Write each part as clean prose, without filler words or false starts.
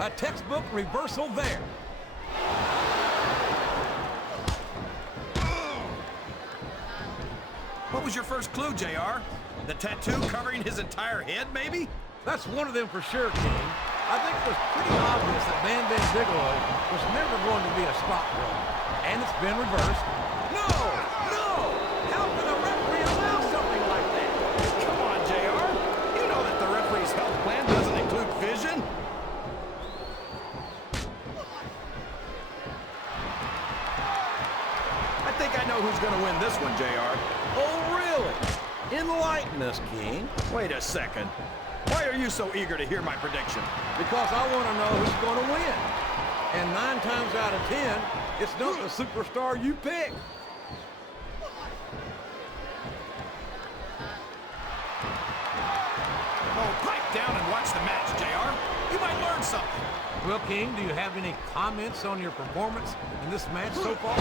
A textbook reversal there. What was your first clue, JR? The tattoo covering his entire head, maybe? That's one of them for sure, King. I think it was pretty obvious that Bigelow was never going to be a stockbroker. And it's been reversed. No! No! How can a referee allow something like that? Come on, JR. You know that the referee's health plan doesn't include vision. I think I know who's going to win this one, JR. Oh, really? Enlighten us, King. Wait a second. Why are you so eager to hear my prediction? Because I want to know who's going to win. And 9 times out of 10, it's not the superstar you pick. Oh, pipe down and watch the match, JR. You might learn something. Well, King, do you have any comments on your performance in this match so far?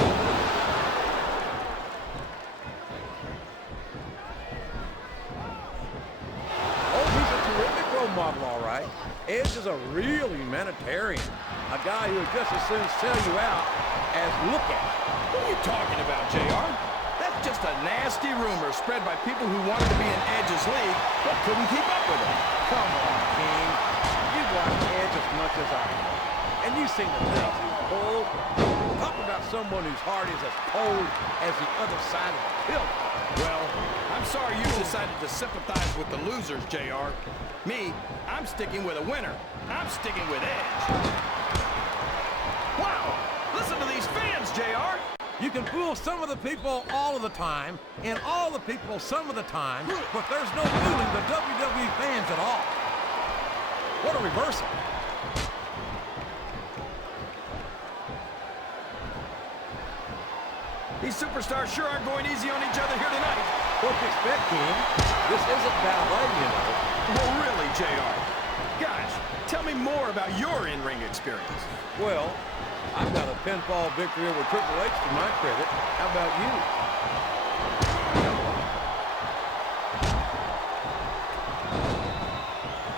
Model, all right. Edge is a real humanitarian. A guy who would just as soon sell you out as look at you. What are you talking about, JR? That's just a nasty rumor spread by people who wanted to be in Edge's league but couldn't keep up with him. Come on, King. You've watched Edge as much as I have. And you've seen the things he's pulled. Talk about someone whose heart is as cold as the other side of the pillar. Well, I'm sorry you decided to sympathize with the losers, JR. Me, I'm sticking with a winner. I'm sticking with Edge. Wow! Listen to these fans, JR! You can fool some of the people all of the time, and all the people some of the time, but there's no fooling the WWE fans at all. What a reversal. These superstars sure aren't going easy on each other here tonight. What to expect, King? This isn't ballet, you know. Well, really, JR. Gosh, tell me more about your in-ring experience. Well, I've got a pinfall victory over Triple H to my credit. How about you?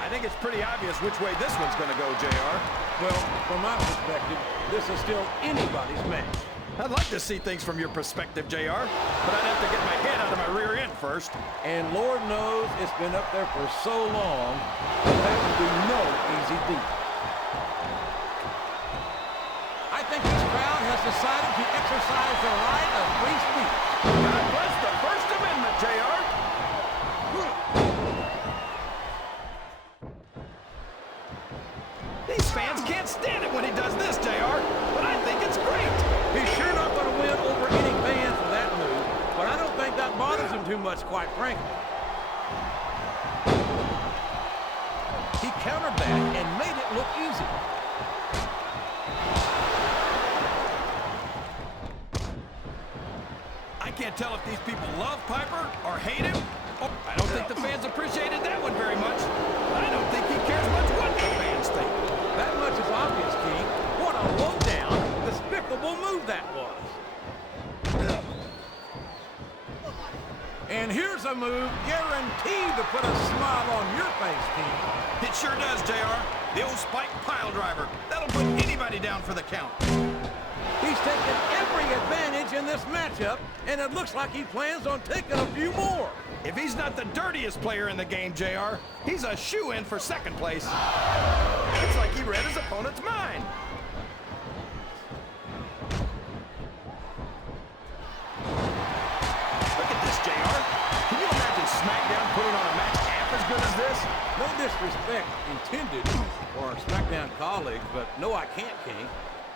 I think it's pretty obvious which way this one's going to go, JR. Well, from my perspective, this is still anybody's match. I'd like to see things from your perspective, JR, but I'd have to get my head out of my rear end first. And Lord knows it's been up there for so long that there will be no easy beat. I think this crowd has decided to exercise their right of free speech. God bless the First Amendment, JR. These fans can't stand it when he does this, JR, but I think it's great. He's sure not going to win over any fan for that move, but I don't think that bothers him too much, quite frankly. He countered that and made it look easy. I can't tell if these people love Piper or hate him. Oh, I don't think the fans appreciated that one very much. I don't think he cares much what the fans think. That much is obvious, King. What a low-down, despicable move that was. And here's a move guaranteed to put a smile on your face, King. It sure does, JR. The old spike pile driver. That'll put anybody down for the count. He's taken every advantage in this matchup, and it looks like he plans on taking a few more. If he's not the dirtiest player in the game, JR, he's a shoo-in for second place. It's like he read his opponent's mind. Look at this, JR. Can you imagine SmackDown putting on a match half as good as this? No disrespect intended for our SmackDown colleagues, but no, I can't, King.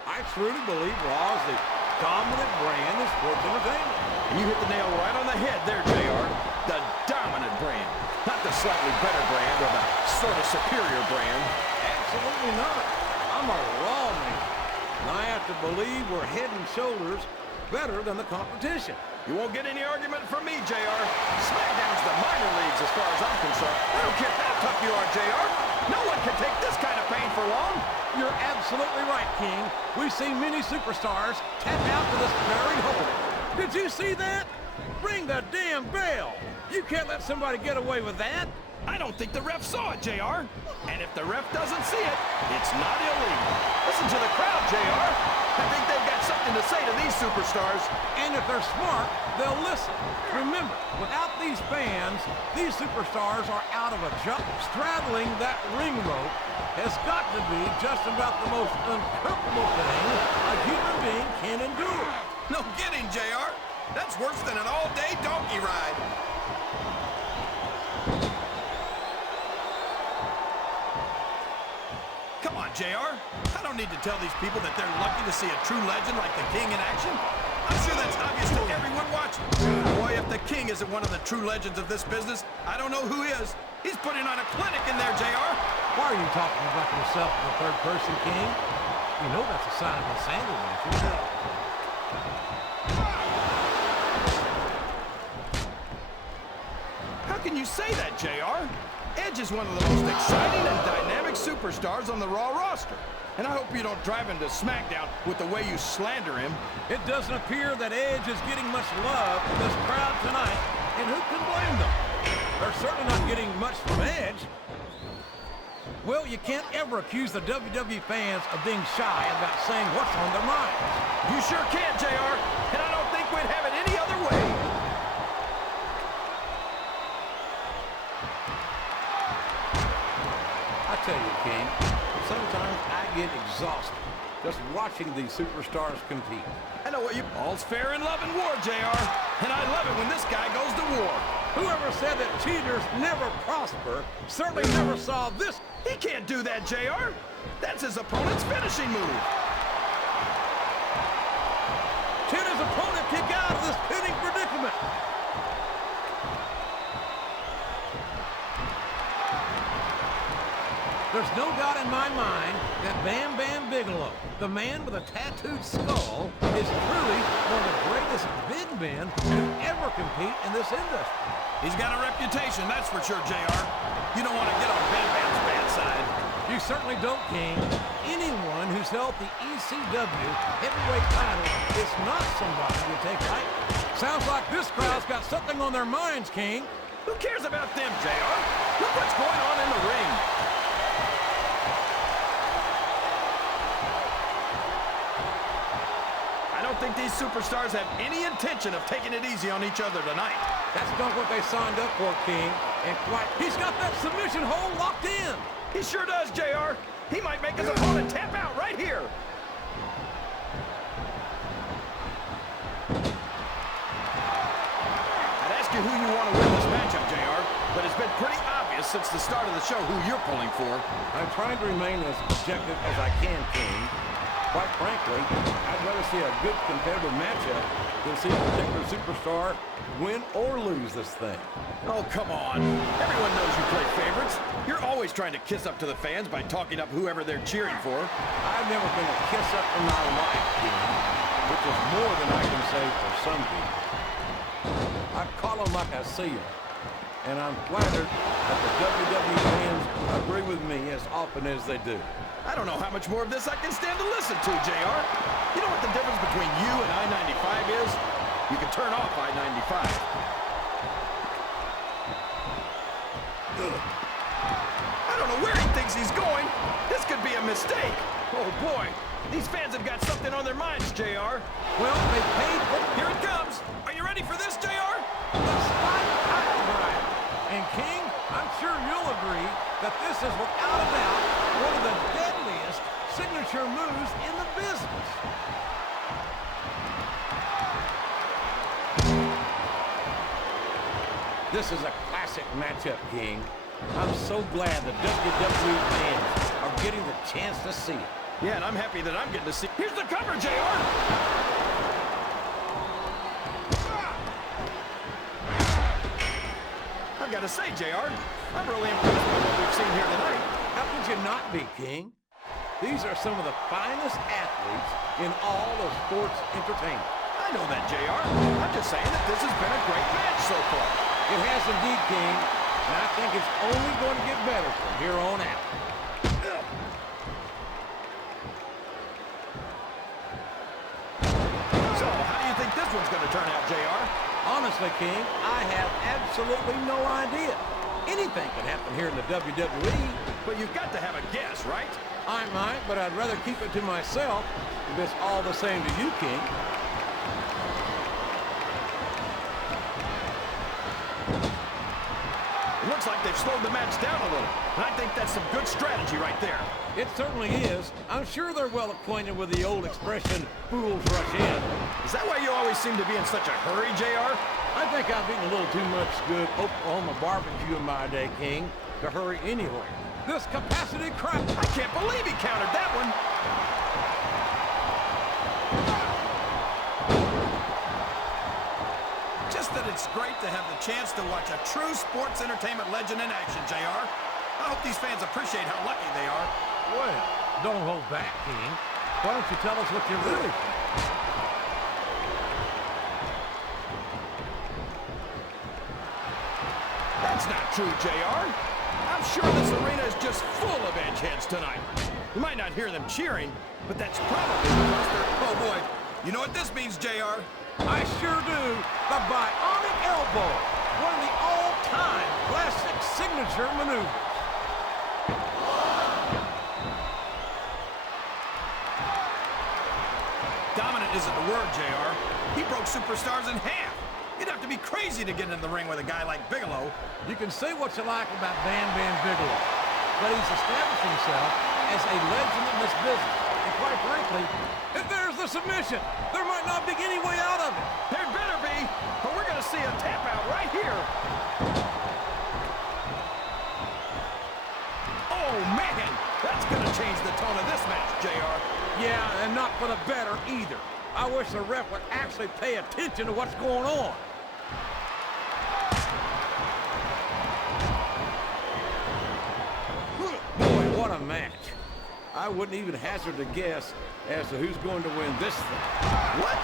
I truly believe Raw is the dominant brand in sports entertainment. And you hit the nail right on the head there, JR. The dominant brand. Not the slightly better brand or the sort of superior brand. Absolutely not. I'm a Raw man. And I have to believe we're head and shoulders better than the competition. You won't get any argument from me, JR. SmackDown's the minor leagues as far as I'm concerned. I don't care how tough you are, JR. No one can take this kind of pain for long. You're absolutely right, King. We've seen many superstars tap out to this very hole. Did you see that? Ring the damn bell. You can't let somebody get away with that. I don't think the ref saw it, JR. And if the ref doesn't see it, it's not illegal. Listen to the crowd, JR. I think they've got something to say to these superstars. And if they're smart, they'll listen. Remember, without these fans, these superstars are out of a job. Straddling that ring rope has got to be just about the most uncomfortable thing a human being can endure. No kidding, JR. That's worse than an all-day donkey ride. Come on, JR. I don't need to tell these people that they're lucky to see a true legend like the King in action. I'm sure that's obvious to everyone watching. Boy, if the King isn't one of the true legends of this business, I don't know who is. He's putting on a clinic in there, JR. Why are you talking about yourself in the third person, King? You know that's a sign of insanity, don't you? How can you say that, JR? Edge is one of the most exciting and dynamic superstars on the Raw roster. And I hope you don't drive him to SmackDown with the way you slander him. It doesn't appear that Edge is getting much love from this crowd tonight, and who can blame them? They're certainly not getting much from Edge. Well, you can't ever accuse the WWE fans of being shy about saying what's on their minds. You sure can, JR, and I don't think we'd have it any other way. I tell you, King, sometimes I get exhausted just watching these superstars compete. I know what you... All's fair in love and war, JR, and I love it when this guy goes to war. Whoever said that cheaters never prosper certainly never saw this. He can't do that, JR. That's his opponent's finishing move. Can his opponent kick out of this pinning predicament? There's no doubt in my mind that Bam Bam Bigelow, the man with a tattooed skull, is truly one of the greatest big men to ever compete in this industry. He's got a reputation, that's for sure, JR. You don't want to get on Bam Bam's bad side. You certainly don't, King. Anyone who's held the ECW heavyweight title is not somebody you take lightly. Sounds like this crowd's got something on their minds, King. Who cares about them, JR? Look what's going on in the ring. I don't think these superstars have any intention of taking it easy on each other tonight. That's not what they signed up for, King. And quite, he's got that submission hold locked in. He sure does, JR. He might make his opponent tap out right here. I'd ask you who you want to win this matchup, JR, but it's been pretty obvious since the start of the show who you're pulling for. I'm trying to remain as objective as I can, King. Quite frankly, I'd rather see a good competitive matchup than see a particular superstar win or lose this thing. Oh, come on. Everyone knows you play favorites. You're always trying to kiss up to the fans by talking up whoever they're cheering for. I've never been a kiss-up in my life, King, which is more than I can say for some people. I call them like I see them, and I'm flattered that the WWE fans agree with me as often as they do. I don't know how much more of this I can stand to listen to, JR. You know what the difference between you and I-95 is? You can turn off I-95. I don't know where he thinks he's going. This could be a mistake. Oh, boy. These fans have got something on their minds, JR. Well, they paid for... Here it comes. Are you ready for this, JR? The spot title drive. And, King, I'm sure you'll agree that this is, without a doubt, one of the deadliest signature moves in the business. This is a classic matchup, King. I'm so glad the WWE fans are getting the chance to see it. Yeah, and I'm happy that I'm getting to see. Here's the cover, JR. I've got to say, JR, I'm really impressed with what we've seen here tonight. How could you not be, King? These are some of the finest athletes in all of sports entertainment. I know that, JR. I'm just saying that this has been a great match so far. It has indeed, King, and I think it's only going to get better from here on out. So, how do you think this one's going to turn out, JR? Honestly, King, I have absolutely no idea. Anything can happen here in the WWE. But you've got to have a guess, right? I might, but I'd rather keep it to myself if it's all the same to you, King. It looks like they've slowed the match down a little, and I think that's some good strategy right there. It certainly is. I'm sure they're well acquainted with the old expression, fools rush in. Is that why you always seem to be in such a hurry, JR? I think I've eaten a little too much good Oklahoma barbecue in my day, King, to hurry anywhere. This capacity crap. I can't believe he countered that one. Just that it's great to have the chance to watch a true sports entertainment legend in action, JR. I hope these fans appreciate how lucky they are. Well, don't hold back, King. Why don't you tell us what you really think? That's not true, JR. I'm sure this arena is just full of edgeheads tonight. You might not hear them cheering, but that's probably because they're... Oh, boy. You know what this means, JR? I sure do. The bionic elbow. One of the all-time classic signature maneuvers. Dominant isn't the word, JR. He broke superstars in half. You'd have to be crazy to get in the ring with a guy like Bigelow. You can say what you like about Bam Bigelow, but he's established himself as a legend in this business. And quite frankly, if there's the submission, there might not be any way out of it. There better be, or we're going to see a tap out right here. Oh, man, that's going to change the tone of this match, JR. Yeah, and not for the better either. I wish the ref would actually pay attention to what's going on. Boy, what a match. I wouldn't even hazard a guess as to who's going to win this thing. What?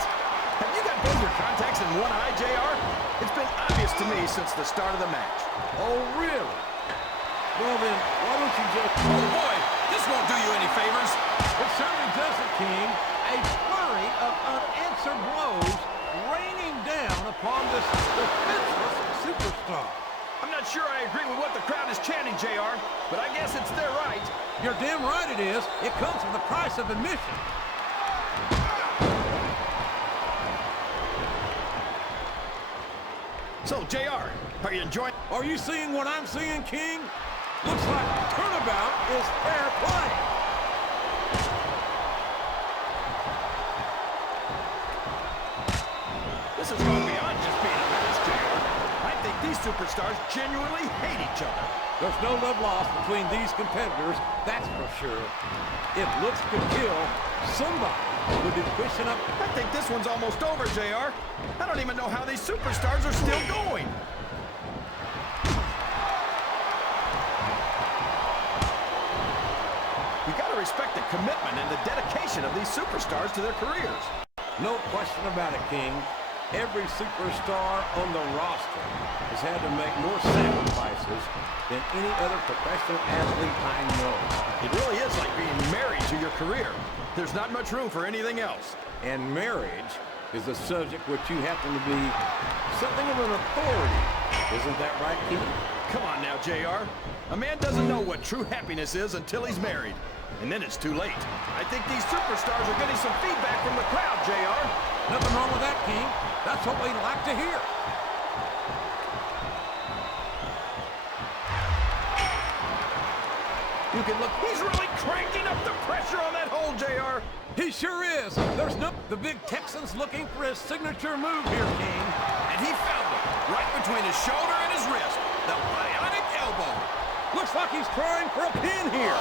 Have you got both your contacts in one eye, JR? It's been obvious to me since the start of the match. Oh, really? Well, then, why don't you just... Oh, boy, this won't do you any favors. It certainly doesn't, King. A flurry of unanswered blows raining down upon this defenseless superstar. I'm not sure I agree with what the crowd is chanting, JR, but I guess it's their right. You're damn right it is. It comes with the price of admission. So, JR, are you enjoying... Are you seeing what I'm seeing, King? Looks like turnabout is fair play. This is going beyond just being a match, JR. I think these superstars genuinely hate each other. There's no love lost between these competitors, that's for sure. If looks could kill, somebody would be pushing up. I think this one's almost over, JR. I don't even know how these superstars are still going. You gotta respect the commitment and the dedication of these superstars to their careers. No question about it, King. Every superstar on the roster has had to make more sacrifices than any other professional athlete I know. It really is like being married to your career. There's not much room for anything else. And marriage is a subject which you happen to be something of an authority. Isn't that right, King? Come on now, JR. A man doesn't know what true happiness is until he's married. And then it's too late. I think these superstars are getting some feedback from the crowd, JR. Nothing wrong with that, King. That's what we like to hear. You can look, he's really cranking up the pressure on that hole, JR. He sure is. There's no... The big Texan's looking for his signature move here, King. And he found it, right between his shoulder and his wrist. The bionic elbow. Looks like he's trying for a pin here.